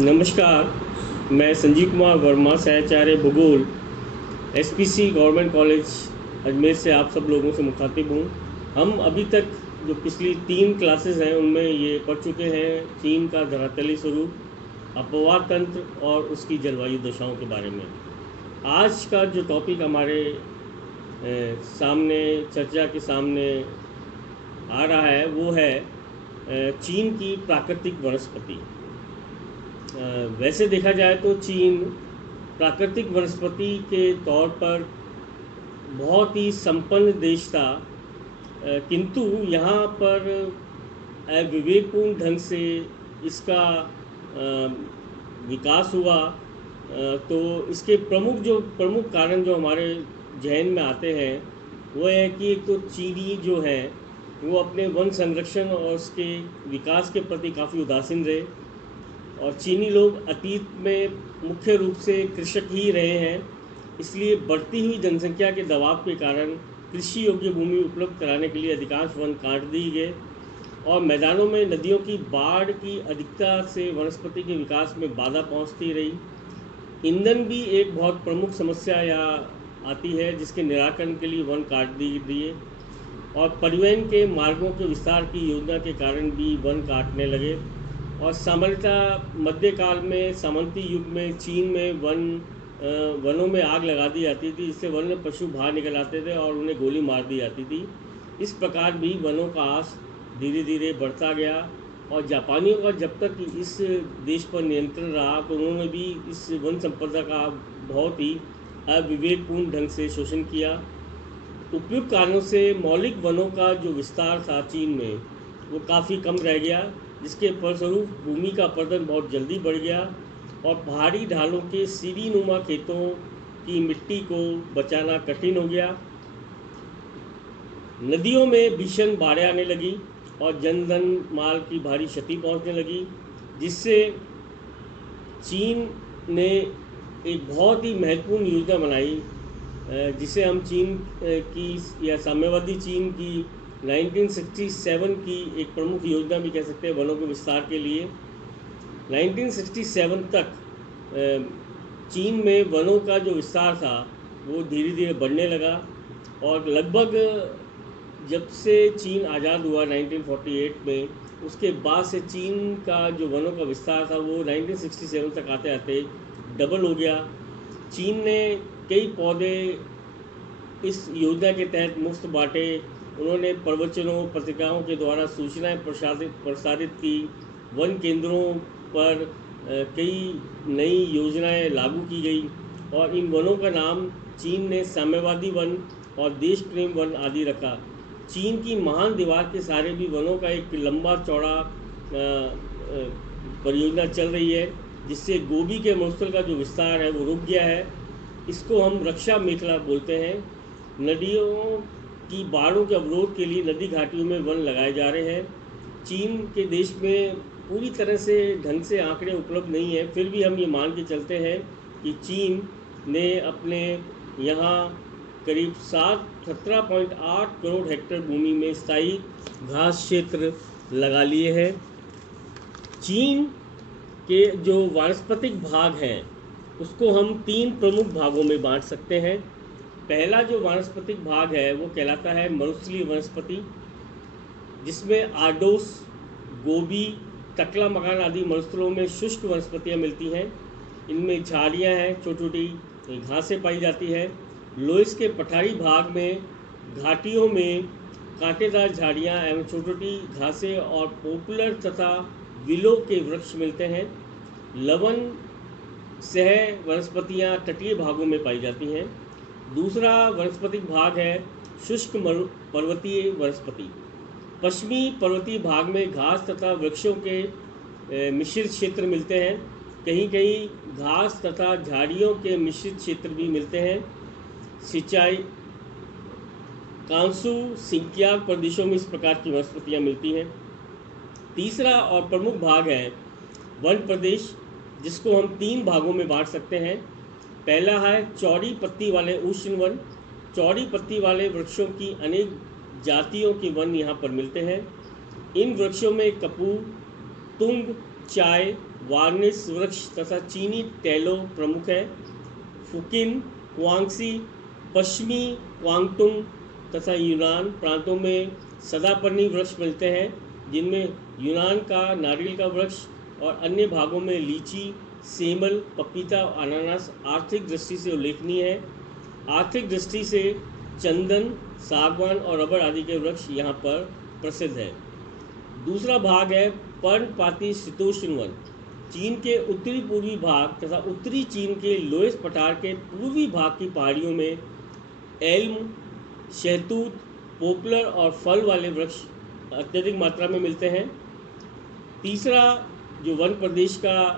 नमस्कार। मैं संजीव कुमार वर्मा, सहचार्य भूगोल, एसपीसी गवर्नमेंट कॉलेज अजमेर से आप सब लोगों से मुखातिब हूँ। हम अभी तक जो पिछली 3 क्लासेस हैं उनमें ये पढ़ चुके हैं चीन का धरातली स्वरूप, अपवाह तंत्र और उसकी जलवायु दशाओं के बारे में। आज का जो टॉपिक हमारे सामने चर्चा के सामने आ रहा है वो है चीन की प्राकृतिक वनस्पति। वैसे देखा जाए तो चीन प्राकृतिक वनस्पति के तौर पर बहुत ही संपन्न देश था, किंतु यहाँ पर विवेकपूर्ण ढंग से इसका विकास हुआ। तो इसके प्रमुख कारण जो हमारे जहन में आते हैं वो है कि एक तो चीनी जो है वो अपने वन संरक्षण और उसके विकास के प्रति काफ़ी उदासीन रहे, और चीनी लोग अतीत में मुख्य रूप से कृषक ही रहे हैं। इसलिए बढ़ती हुई जनसंख्या के दबाव के कारण कृषि योग्य भूमि उपलब्ध कराने के लिए अधिकांश वन काट दिए गए, और मैदानों में नदियों की बाढ़ की अधिकता से वनस्पति के विकास में बाधा पहुंचती रही। ईंधन भी एक बहुत प्रमुख समस्या यहाँ आती है, जिसके निराकरण के लिए वन काट दिए, और परिवहन के मार्गों के विस्तार की योजना के कारण भी वन काटने लगे। और सामान्यतः मध्यकाल में सामंती युग में चीन में वनों में आग लगा दी जाती थी, जिससे वन में पशु बाहर निकल आते थे और उन्हें गोली मार दी जाती थी। इस प्रकार भी वनों का आस धीरे धीरे बढ़ता गया, और जापानियों का जब तक इस देश पर नियंत्रण रहा तो उन्होंने भी इस वन संपदा का बहुत ही अविवेकपूर्ण ढंग से शोषण किया। उपयुक्त कारणों से मौलिक वनों का जो विस्तार था चीन में वो काफ़ी कम रह गया, जिसके फलस्वरूप भूमि का अपरदन बहुत जल्दी बढ़ गया, और पहाड़ी ढालों के सीढ़ीनुमा खेतों की मिट्टी को बचाना कठिन हो गया। नदियों में भीषण बाढ़ें आने लगी और जनधन माल की भारी क्षति पहुंचने लगी, जिससे चीन ने एक बहुत ही महत्वपूर्ण योजना बनाई, जिसे हम चीन की या साम्यवादी चीन की 1967 की एक प्रमुख योजना भी कह सकते हैं वनों के विस्तार के लिए। 1967 तक चीन में वनों का जो विस्तार था वो धीरे धीरे बढ़ने लगा, और लगभग जब से चीन आज़ाद हुआ 1948 में, उसके बाद से चीन का जो वनों का विस्तार था वो 1967 तक आते आते डबल हो गया। चीन ने कई पौधे इस योजना के तहत मुफ्त बांटे। उन्होंने प्रवचनों पत्रिकाओं के द्वारा सूचनाएं प्रसारित की। वन केंद्रों पर कई नई योजनाएं लागू की गई, और इन वनों का नाम चीन ने साम्यवादी वन और देश प्रेम वन आदि रखा। चीन की महान दीवार के सहारे भी वनों का एक लंबा चौड़ा परियोजना चल रही है, जिससे गोबी के मरुस्थल का जो विस्तार है वो रुक गया है। इसको हम रक्षा मेखला बोलते हैं। नदियों की बाढ़ों के अवरोध के लिए नदी घाटियों में वन लगाए जा रहे हैं। चीन के देश में पूरी तरह से ढंग से आंकड़े उपलब्ध नहीं हैं, फिर भी हम ये मान के चलते हैं कि चीन ने अपने यहाँ करीब 17.8 करोड़ हेक्टेयर भूमि में स्थायी घास क्षेत्र लगा लिए हैं। चीन के जो वानस्पतिक भाग हैं उसको हम 3 प्रमुख भागों में बांट सकते हैं। पहला जो वानस्पतिक भाग है वो कहलाता है मरुस्थलीय वनस्पति, जिसमें आडोस, गोबी, टकला मकान आदि मरुस्थलों में शुष्क वनस्पतियाँ मिलती हैं। इनमें झाड़ियाँ हैं, छोटी छोटी घासें पाई जाती है। लोइस के पठारी भाग में घाटियों में कांटेदार झाड़ियाँ एवं छोटी छोटी घासें और पॉपुलर तथा विलो के वृक्ष मिलते हैं। लवण सह वनस्पतियाँ तटीय भागों में पाई जाती हैं। दूसरा वनस्पतिक भाग है शुष्क पर्वतीय वनस्पति। पश्चिमी पर्वतीय भाग में घास तथा वृक्षों के मिश्रित क्षेत्र मिलते हैं। कहीं कहीं घास तथा झाड़ियों के मिश्रित क्षेत्र भी मिलते हैं। सिंचाई कांसू सिंकियाग प्रदेशों में इस प्रकार की वनस्पतियाँ मिलती हैं। तीसरा और प्रमुख भाग है वन प्रदेश, जिसको हम 3 भागों में बांट सकते हैं। पहला है चौड़ी पत्ती वाले उष्ण वन। चौड़ी पत्ती वाले वृक्षों की अनेक जातियों के वन यहाँ पर मिलते हैं। इन वृक्षों में कपूर, तुंग, चाय, वार्निस वृक्ष तथा चीनी टैलो प्रमुख हैं। फुकिन, क्वांगसी, पश्चिमी क्वांगतुंग तथा यूनान प्रांतों में सदापर्णी वृक्ष मिलते हैं, जिनमें यूनान का नारियल का वृक्ष और अन्य भागों में लीची, सेमल, पपीता और अनानास आर्थिक दृष्टि से उल्लेखनीय है। आर्थिक दृष्टि से चंदन, सागवान और रबर आदि के वृक्ष यहाँ पर प्रसिद्ध है। दूसरा भाग है पर्णपाती शीतोष्ण वन। चीन के उत्तरी पूर्वी भाग तथा उत्तरी चीन के लोएस पठार के पूर्वी भाग की पहाड़ियों में एल्म, शहतूत, पोपलर और फल वाले वृक्ष अत्यधिक मात्रा में मिलते हैं। तीसरा जो वन प्रदेश का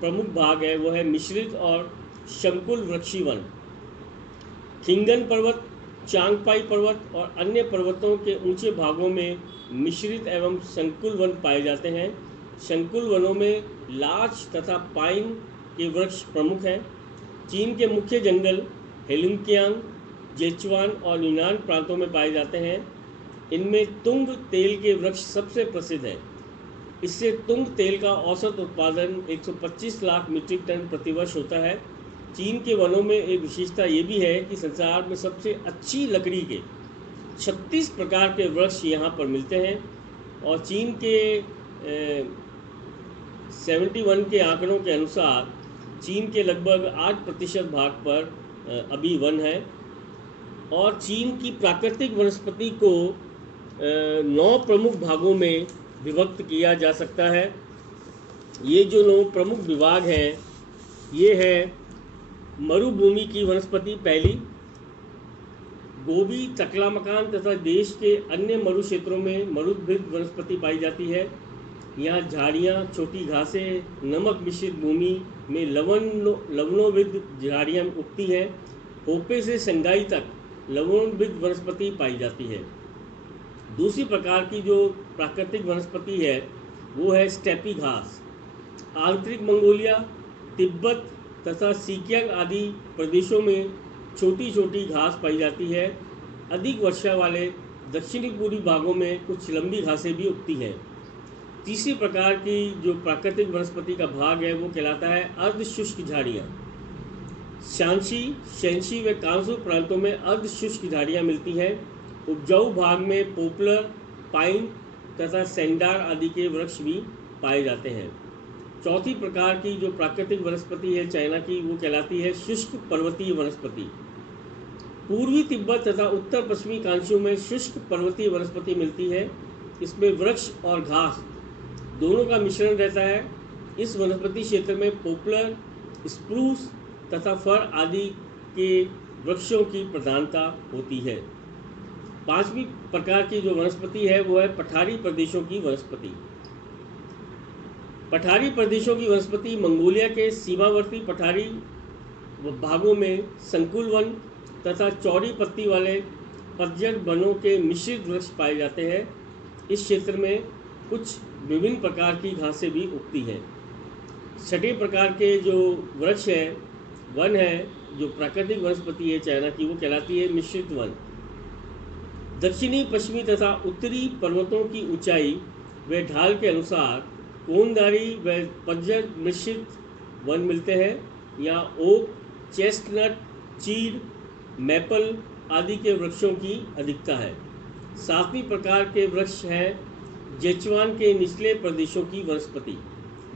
प्रमुख भाग है वो है मिश्रित और शंकुल वृक्षी वन। खिंगन पर्वत, चांगपाई पर्वत और अन्य पर्वतों के ऊंचे भागों में मिश्रित एवं संकुल वन पाए जाते हैं। संकुल वनों में लार्च तथा पाइन के वृक्ष प्रमुख हैं। चीन के मुख्य जंगल हेलुंगकियांग, जेचुआन और यूनान प्रांतों में पाए जाते हैं। इनमें तुंग तेल के वृक्ष सबसे प्रसिद्ध है। इससे तुंग तेल का औसत उत्पादन 125 लाख मीट्रिक टन प्रतिवर्ष होता है। चीन के वनों में एक विशेषता ये भी है कि संसार में सबसे अच्छी लकड़ी के 36 प्रकार के वृक्ष यहाँ पर मिलते हैं और चीन के 71 के आंकड़ों के अनुसार चीन के लगभग 8% भाग पर अभी वन है। और चीन की प्राकृतिक वनस्पति को 9 प्रमुख भागों में विभक्त किया जा सकता है। ये जो 9 प्रमुख विभाग हैं ये है मरुभूमि की वनस्पति पहली, गोबी, तकलामकान तथा देश के अन्य मरु क्षेत्रों में मरुद्भिद वनस्पति पाई जाती है। यहाँ झाड़ियाँ, छोटी घासें, नमक मिश्रित भूमि में लवणोविद झाड़ियाँ उगती हैं। होपे से संगाई तक लवणोविद वनस्पति पाई जाती है। दूसरी प्रकार की जो प्राकृतिक वनस्पति है वो है स्टेपी घास। आंतरिक मंगोलिया, तिब्बत तथा सिकियांग आदि प्रदेशों में छोटी छोटी घास पाई जाती है। अधिक वर्षा वाले दक्षिणी पूर्वी भागों में कुछ लंबी घासें भी उगती हैं। तीसरी प्रकार की जो प्राकृतिक वनस्पति का भाग है वो कहलाता है अर्धशुष्क झाड़ियाँ। शांशी, शेंशी व कांसू प्रांतों में अर्धशुष्क झाड़ियाँ मिलती हैं। उपजाऊ भाग में पोपलर, पाइन तथा सेंडार आदि के वृक्ष भी पाए जाते हैं। चौथी प्रकार की जो प्राकृतिक वनस्पति है चाइना की वो कहलाती है शुष्क पर्वतीय वनस्पति। पूर्वी तिब्बत तथा उत्तर पश्चिमी कांचों में शुष्क पर्वतीय वनस्पति मिलती है। इसमें वृक्ष और घास दोनों का मिश्रण रहता है। इस वनस्पति क्षेत्र में पोपलर, स्प्रूस तथा फर आदि के वृक्षों की प्रधानता होती है। पांचवी प्रकार की जो वनस्पति है वो है पठारी प्रदेशों की वनस्पति। पठारी प्रदेशों की वनस्पति मंगोलिया के सीमावर्ती पठारी भागों में संकुल वन तथा चौड़ी पत्ती वाले पतझड़ वनों के मिश्रित वृक्ष पाए जाते हैं। इस क्षेत्र में कुछ विभिन्न प्रकार की घासें भी उगती हैं। छठे प्रकार के जो वृक्ष है वन है जो प्राकृतिक वनस्पति है चाइना की वो कहलाती है मिश्रित वन। दक्षिणी, पश्चिमी तथा उत्तरी पर्वतों की ऊंचाई व ढाल के अनुसार कोनदारी व पतझड़ मिश्रित वन मिलते हैं। यहाँ ओक, चेस्टनट, चीड़, मैपल आदि के वृक्षों की अधिकता है। सातवीं प्रकार के वृक्ष हैं जेचुआन के निचले प्रदेशों की वनस्पति।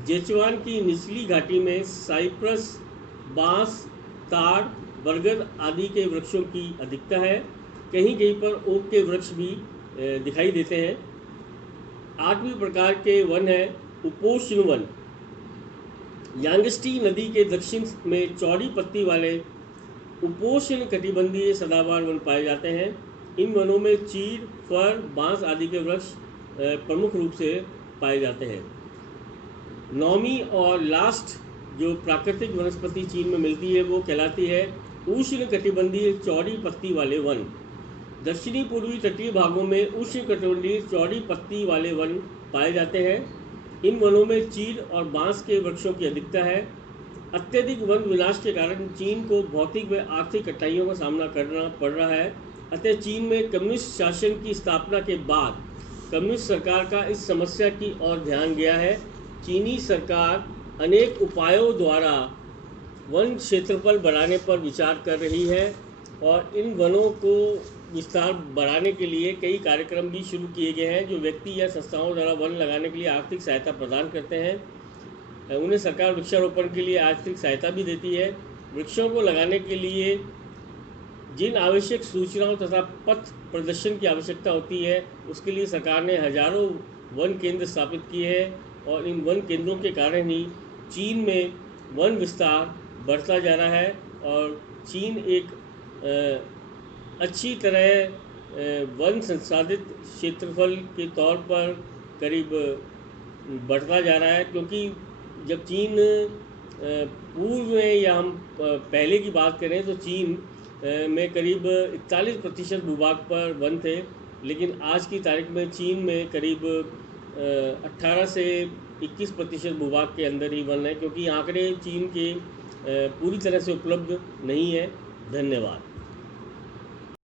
जेचुआन की निचली घाटी में साइप्रस, बांस, ताड़, बरगद आदि के वृक्षों की अधिकता है। कहीं कहीं पर ओक के वृक्ष भी दिखाई देते हैं। आठवीं प्रकार के वन है उपोष्ण वन। यांगस्टी नदी के दक्षिण में चौड़ी पत्ती वाले उपोष्ण कटिबंधीय सदाबहार वन पाए जाते हैं। इन वनों में चीड़, फर, बांस आदि के वृक्ष प्रमुख रूप से पाए जाते हैं। नौवीं और लास्ट जो प्राकृतिक वनस्पति चीन में मिलती है वो कहलाती है उष्ण कटिबंधीय चौड़ी पत्ती वाले वन। दक्षिणी पूर्वी तटीय भागों में उष्ण कटिबंधीय चौड़ी पत्ती वाले वन पाए जाते हैं। इन वनों में चीड़ और बांस के वृक्षों की अधिकता है। अत्यधिक वन विनाश के कारण चीन को भौतिक व आर्थिक कठिनाइयों का सामना करना पड़ रहा है। अतः चीन में कम्युनिस्ट शासन की स्थापना के बाद कम्युनिस्ट सरकार का इस समस्या की ओर ध्यान गया है। चीनी सरकार अनेक उपायों द्वारा वन क्षेत्रफल बढ़ाने पर विचार कर रही है और इन वनों को विस्तार बढ़ाने के लिए कई कार्यक्रम भी शुरू किए गए हैं जो व्यक्ति या संस्थाओं द्वारा वन लगाने के लिए आर्थिक सहायता प्रदान करते हैं। उन्हें सरकार वृक्षारोपण के लिए आर्थिक सहायता भी देती है। वृक्षों को लगाने के लिए जिन आवश्यक सूचनाओं तथा पथ प्रदर्शन की आवश्यकता होती है उसके लिए सरकार ने हजारों वन केंद्र स्थापित किए हैं और इन वन केंद्रों के कारण ही चीन में वन विस्तार बढ़ता जा रहा है और चीन एक अच्छी तरह वन संसाधित क्षेत्रफल के तौर पर करीब बढ़ता जा रहा है, क्योंकि जब चीन पूर्व में या हम पहले की बात करें तो चीन में करीब 41% भूभाग पर वन थे, लेकिन आज की तारीख में चीन में करीब 18 से 21% भूभाग के अंदर ही वन है, क्योंकि आंकड़े चीन के पूरी तरह से उपलब्ध नहीं है। धन्यवाद।